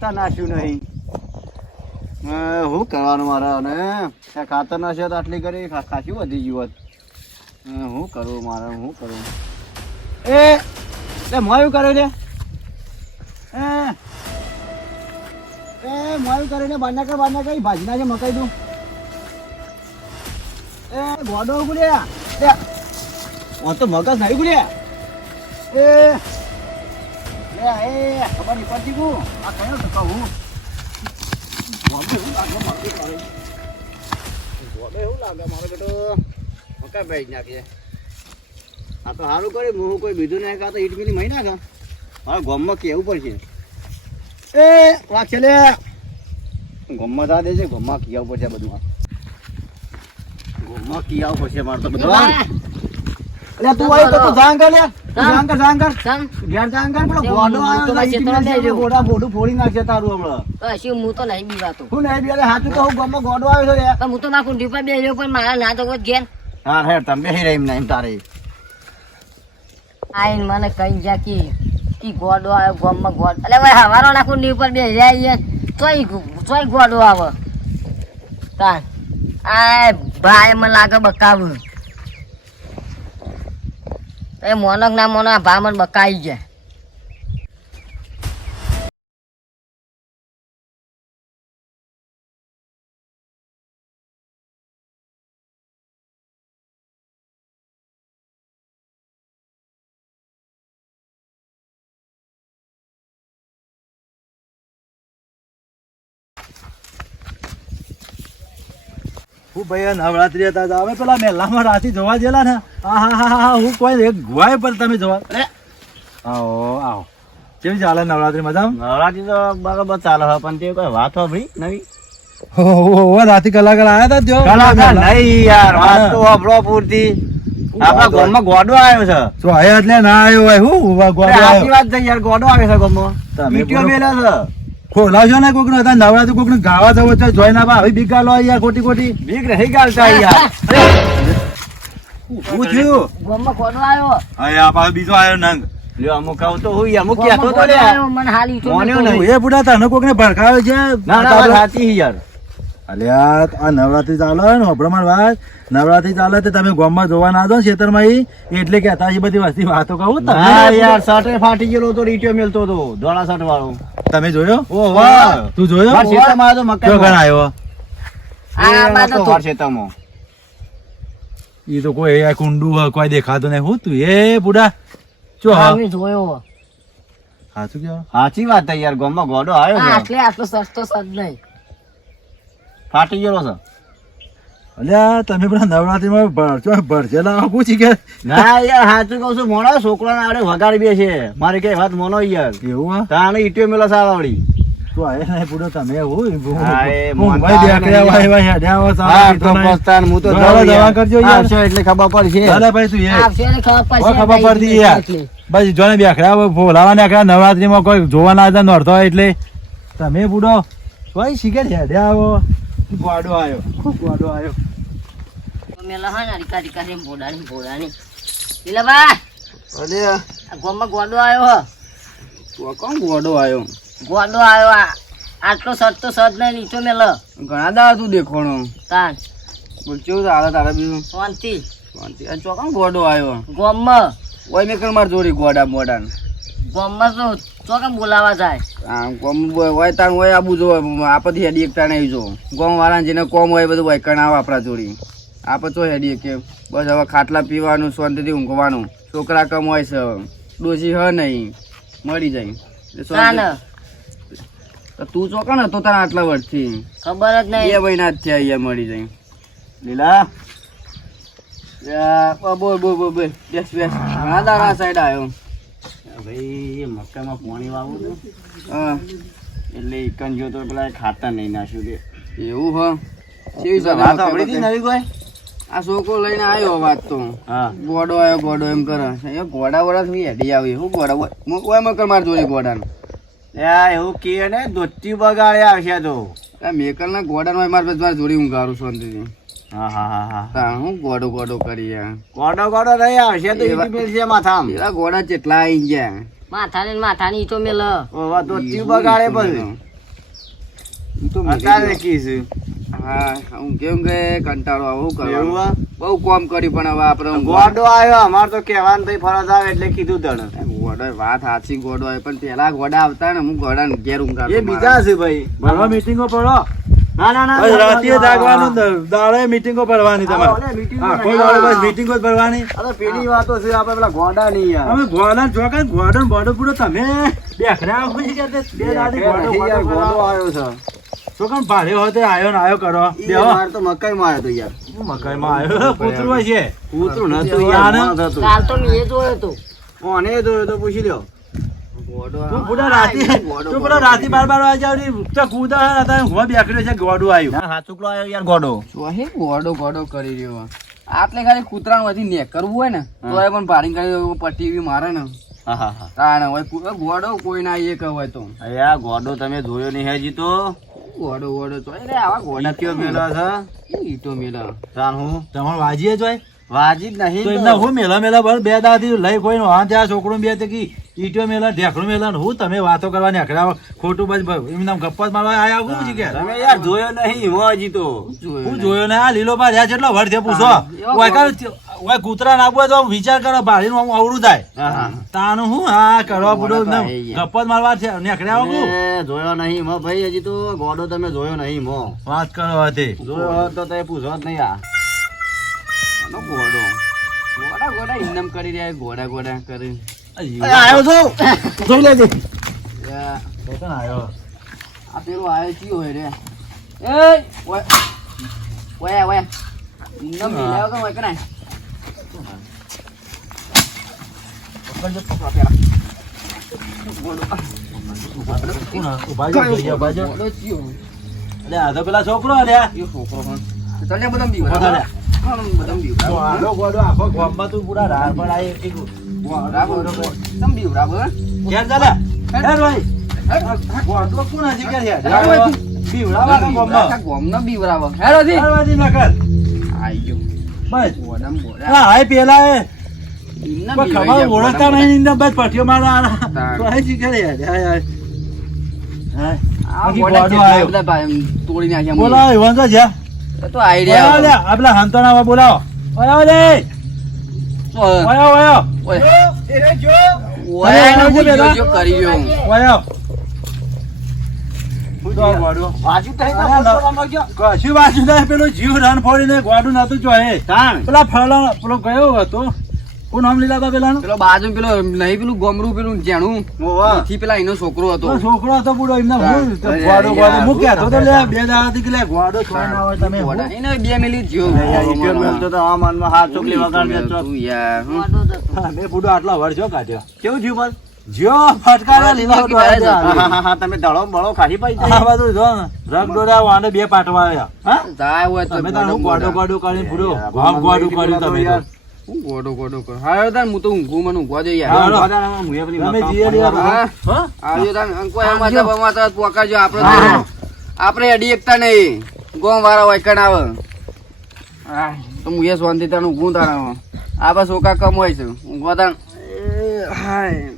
ખાતર નાખ્યું નહીં. શું કરવાનું મારે અને? ખાતર નાખ્યો તો આટલી કરી ખાસી વધી ગયું શું કરું મારે, શું કરું? એ લે મોયું કર્યું છે? એ એ કર્યું લે બાંધા કર બાંધા કઈ ભાજના છે મકાઈ દઉં. એ, ગોડો ગુલ્યા તો મગજ નહીં ગુલ્યા એ લે એ ખબર નહીં પડતી કુ આ કયો ટકા હું? ગોડો એવું લાગે મારે તારે. ગોડો એવું લાગે મારો બેટો મકા ભાઈ નાખીએ. આ તો સારું કર્યું હું કોઈ બીજું નહીં કાં તો ઈટ બીની મહી નાખા. મારા ગોમમાં કેવું પડશે? એ વાંચે લે. દે છે ગામમાં કિયાવું પડશે બધું. ગોમમાં ગામમાં કિયાવું પડશે મારે તો બધું. અલ્યા તું આવી તો તું જાણ કર લે. તું જાણ કર જાણ કર ચમ ઘેર જાણ પેલો ગોડો આવ્યો મારા છે, ઈટ ખેતરમાં બીની બેહ્યો. ગોડા મોઢું ફોડી નાખશે તારું હમણાં. કશું હું તો નહીં બીવાતો. હું નહીં બી હાચું તો હું ગામમાં ગોડો આવ્યો છે. લે હું તો મારા કુંડી પર બેહ્યો પણ મારા ના તો ઘેર. હા હેર તમે બેહી રહી એમ તારે. આઈને મને કઈ જા કે કી ગોડો આવ્યો ગોમમાં ગોડ. એટલે ભાઈ હવારો ના કુંડી ઉપર બેહી રહ્યા યાર તોય તોય ગોડો આવે. તાન. આ ભાઈ મને લાગે બકાવ. એ મોનક ના મોનો ભા મને બકાઈ જાય હું ભાઈ નવરાત્રી હતા હવે પેલા મેલામાં રાતી જોવા ગયેલા ને? હા હા હા હા હું કોઈ એક ગુવાય પર તમે જોવા. અરે. આવો આવો. કેવી ચાલે નવરાત્રી? મજા નવરાત્રી તો બરાબર ચાલે છે પણ તે કોઈ વાત સાંભળી નવી? ઓ રાતી કલાકાર આયા હતા ત્યો? કલાકાર નહીં યાર વાત તો વાપરો પૂરતી. આપણા ગામમાં ગોડો આવ્યો છે. તો આયા એટલે ના આવ્યો હોય હું ઊભા આવ્યો. વાત છે યાર ગોડો ગામમાં. છે. ખોલાવજો ને કોક ને નવરાત્રી કોક ને ગાવા જવો છે જોઈ ના આવી બીક ગાલો યાર ખોટી ખોટી. બીક રહી ગાલતા યાર શું થયું? ગોમમાં ગોડો આવ્યો? આયા પાછો બીજો આવ્યો નંગ. લ્યો અમુક આવું તો હું અમુક કહેતો તો લે મને હાલ. એ બુડા તને કોક ને ભડકાવે છે? ના ના વાત છે યાર. અલ્યા આ નવરાત્રી ચાલે ને હોભળો વાત નવરાત્રી ચાલે તો તમે ગામમાં જોવા ના દો ને ખેતરમાં ઈ એટલે હતા એ બધી વસ્તી વાતો કહું. હા યાર સાટે ફાટી ગયેલો તો રીટ્યો મેલતો તો ધોળા સાટ વાળો. તમે જોયો? ઓ વાહ તું જોયો? ખેતરમાં આવ્યો તો મકાઈ. ઘણ આવ્યો આ એ બાજુ તો. મારા ખેતરમાં. ઈ તો કોઈ આ કુંડું કોઈ દેખાતું નહીં. હું તું? એ બુડા ચો હા, જોયો. સાચું કહેવાય? સાચી વાત છે યાર ગામમાં ગોડો આવ્યો આ આટલે આટલો સસ્તો સદ નહીં. ફાટી ગયેલો છે. અલ્યા તમે પેલા નવરાત્રીમાં ભરચો ભરચેલા આવો પૂછી કે ના યાર સાચું કહું છું મોણો છોકરાને આડે વગાડી બે છે મારે કઈ વાત મોનો યાર. એવું તાણે ઈટીઓ મેલો સાવાવડી તો આયે નહીં બુડા તમે હું હું- હા, એ હું મોનતા ભાઈ દેખડ્યા વાય વાય હેડ્યા આવો સારા હા પીતો તો પસ્તાન હું તો દવા દવા કરજો યાર. આવશે એટલે ખબર પડશે. ચાલે ભાઈ તું એ આવશે ને ખબર પડશે ખબર પડતી યાર. બસ જોને બેખડા બોલાવા નાખ્યા નવરાત્રીમાં કોઈ જોવા ના હતા નોરતો હોય એટલે. તમે બુડો ભાઈ શીખે હેડ્યા આવો. ગોડો આવ્યો ખૂબ ગોડો આવ્યો અમે લહાના ને રીકા રીકા છે ભોડાની ભોડાની એટલે બા અરે આ ગોમાં ગોડો આવ્યો હો. તું કોણ ગોડો આવ્યો ગોડો આવ્યો આ. આટલો સદ તો સદ નહીં નીચો મેલ. ઘણા દાડા તું દેખોણો. તાન. બોલ કેવું ચાલે તારા બીજું? શાંતિ. શાંતિ. આ ચોકણ ગોડો આવ્યો ગામમાં. ઓય મેં માર જોડી ગોડા મોડા ગામમાં તો ચોકમ બોલાવા જાય? આમ કોમ હોય હોય તાણ હોય આબુ જો આપતી હેડી એક તાણ આવી જો ગોમ વાળા જેને કોમ હોય બધું હોય કણ આપણા જોડી. આપણે તો હેડી કે બસ હવે ખાટલા પીવાનું શાંતિથી ઊંઘવાનું. છોકરા કમ હોય છે ડોસી હ નહીં. મળી જાય. તું ચોકણ હતો તારા આટલા વર્ષથી? ખબર જ બે નહીં મહિના જ થયા અહીંયા મળી જાય. લીલા. બોલ બોલ બોલ બોલ. બેસ બેસ. ઘણા દાડા સાઈડ આવ્યો. ભાઈ મકામાં પાણી વાવું હતું હા. એટલે એકન જો તો પેલા ખાતર નહીં નાખ્યું તે એવું હ? કેવી છે વાત સાંભળી હતી નવી કોઈ? આ છોકરો લઈને આવ્યો વાત તો. હા. ગોડો આવ્યો ગોડો એમ કરે. એ ગોડા વોડા થી હેડી આવી? હું ગોડા ઓય મકર માર જોડી ગોડાને? એવું કે ને દોસ્તી બગાડે આવશે તો. મેકર ના ગોડા નો માર હું જોડી છું શાંતિથી. હા હા હા હા. હું ગોડો ગોડો કરી ગોડો ગોડો રહી આવશે તો ઈટી મિલશે માથામ. એવા ગોડા કેટલા આવી ગયા. માથાની માથાની ઈટો મેલ. ઓવા દોસ્તી બગાડે પછી. તો અત્યારે કીધું. હા હું કેમ કે કંટાળો આવો? બહુ કામ કરી પણ હવે આપણે ગોડો આવ્યો અમાર તો કહેવાનું ભાઈ ફરજ આવે એટલે કીધું તને. ગોડો વાત સાચી ગોડો આવે પણ પેલા ગોડા આવતા ને હું ગોડા ઘેર ઊંઘા એ બીજા છે ભાઈ? ભરવા મીટિંગો પડો. ના ના ના રાતે જાગવાનું દાડે મીટિંગો ભરવાની તમારે. ઓલે meeting હા માં કોઈ દાડે બસ મીટિંગો જ ભરવાની? આ પેલી વાતો છે આપણે પેલા ગોડા નહીં યાર. અમે ગોડા જોકા ગોડો બોડો પૂરો તમે. બેખરા આવો છે કે બે દાડી ગોડો ગોડો ગોડો આવ્યો છે. શું કામ ભારે હોય તો આયો ને આયો કરો? મારે તો મકાઈમાં આવ્યો તો યાર. મકાઈમાં આયો કૂતરું છે. કૂતરું નતું યાર આને? મોત હતું. કાલ તો મેં જોયો હતો કોને જોયું તો પૂછી લ્યો. તું પૂરા રાતે ગોડો, તું પૂરા રાતે બાર બાર વાગે આવડી તો કૂદા હતા હું બેકડ્યો છે ગોડું આવ્યું. ના હાચુકલો આવ્યો યાર ગોડો. જો ગોડો ગોડો કરી રહ્યો આટલે ખાલી કૂતરા માંથી ને કરવું હોય ને તો એ પણ પાડી કરી પટ્ટી એવી મારે ને. તાણે હોય ગોડો કોઈ ના એક હોય તો. અરે આ ગોડો તમે જોયો નહીં હજી તો? ગોડો ગોડો તો એટલે આવા ગોડા કયો મેલો છે ઈટો મેલા તાન હું? તમારે વાજીએ જ વાજી જ નહીં તો તો. એમના હું મેલા મેલા બે દાદી લઈ કોઈ હા ત્યાં છોકરો બે તે કી ઈટો મેલા ઢેકડું મેલા હું તમે વાતો કરવા નીકળ્યા ખોટું બસ એમના ગપ્પા જ મારવા આયા હું છે કે તમે યાર જોયો નહીં હું હજી તો. હું જોયો ને આ લીલો બા રહ્યા જેટલો વર છે પૂછો. ઓય કૂતરા ના બોય તો વિચાર કરો ભાડી નું અવળું થાય. તાનું હું? હા કરવા પડો ગપ્પા જ મારવા છે. નીકળ્યા હું જોયો નહીં મો ભાઈ હજી તો ગોડો તમે જોયો નહીં મો વાત કરો હતી જોયો હોત તો તમે પૂછો જ નહીં આ. ગોડો. ગોડા ગોડા ઇન્દમ કરી રહ્યા ગોડા ગોડા કરી. આવ્યો છું જોઈ લેજે યા, આવ્યો આ પેલો આયો ચિયો હોય રે એ ઓય ઓય ઓય ઇનામ મિલાયો તો ઓય કનાય પકડજો પકડો પેલા ગોડો ઊભા જો, જઈએ, ઊભા જો. ગોડો ચિયો અલે આ તો પેલા છોકરો અલ્યા યો છોકરો હં તને બદમ દીવ વધારે. બદમ દીવ તો આડો ગોડો આખો ગામમાં તું પૂરા રાર પર આઈ એક બરાબર બરાબર. ઘેર ચાલે? ભાઈ. બીવડાવા કા નકર. બસ. હાય પેલા એ. ખબર ઓળખતા નહીં બસ પઠિયો મારા તો કરે યાર. હાય હાય. બોલાવો તો આઈડિયા બોલાવો લ્યા. આ પેલા હંતોના આવા બોલાવો લે. ઓય ઓય ઓય. ઓય. જો આવજો હું પેલા. જો કરી જો નહીં પેલું જીવ રન ફોડીને ગોડું નતું જોયે તાણ. પેલા ફળા પેલો ગયો હતો. કોણ નામ હતા પેલાનું પેલો બાજુ પેલો નહીં પેલું ગમરું પેલું જેણું. થી પેલા એનો છોકરો હતો. છોકરો હતો બુડો એમને હું. ગોડો ગોડો મૂક્યા તો તો લે બે દાડાથી કે લે ગોડો છોડ ના હોય તમે ગોડા. એને બે મિલી જ્યો બે મેલતો તો આ મનમાં હાથ ચોકલી વગાડ દેતો. તું યાર. હા, બુડો આટલા વર્ષો કાઢ્યો. કેવું થયું બસ? જો ફટકારા લીધા તો હા, આ હા, હા, હા, તમે દડો બળો ખાઈ પાઈ બધું જો રગ ડોડા વાંડે બે પાટવા આવ્યા. હા? જાય હોય તો તમે તો ગોડો ગોડો કરીને બુડો યાર, ગોડો કર્યું તમે હું ગોડો ગોડો કર. હા તાર હું તો ઊંઘું મને ઊંઘવા દે યાર. હાલો. તમે જીએ લ્યા. હા. આવજો તાર અંકો એમ. હતા બમા તો પોકારજો. આપણે આપણે અડી એકતા નહીં. ગોમ વાળા વાયકણ આવે. હા. તો હું એ શાંતિ તાન ઊંઘું તારા આ બસ ઓકા કમ હોય છે. ઊંઘવા તાર હાય.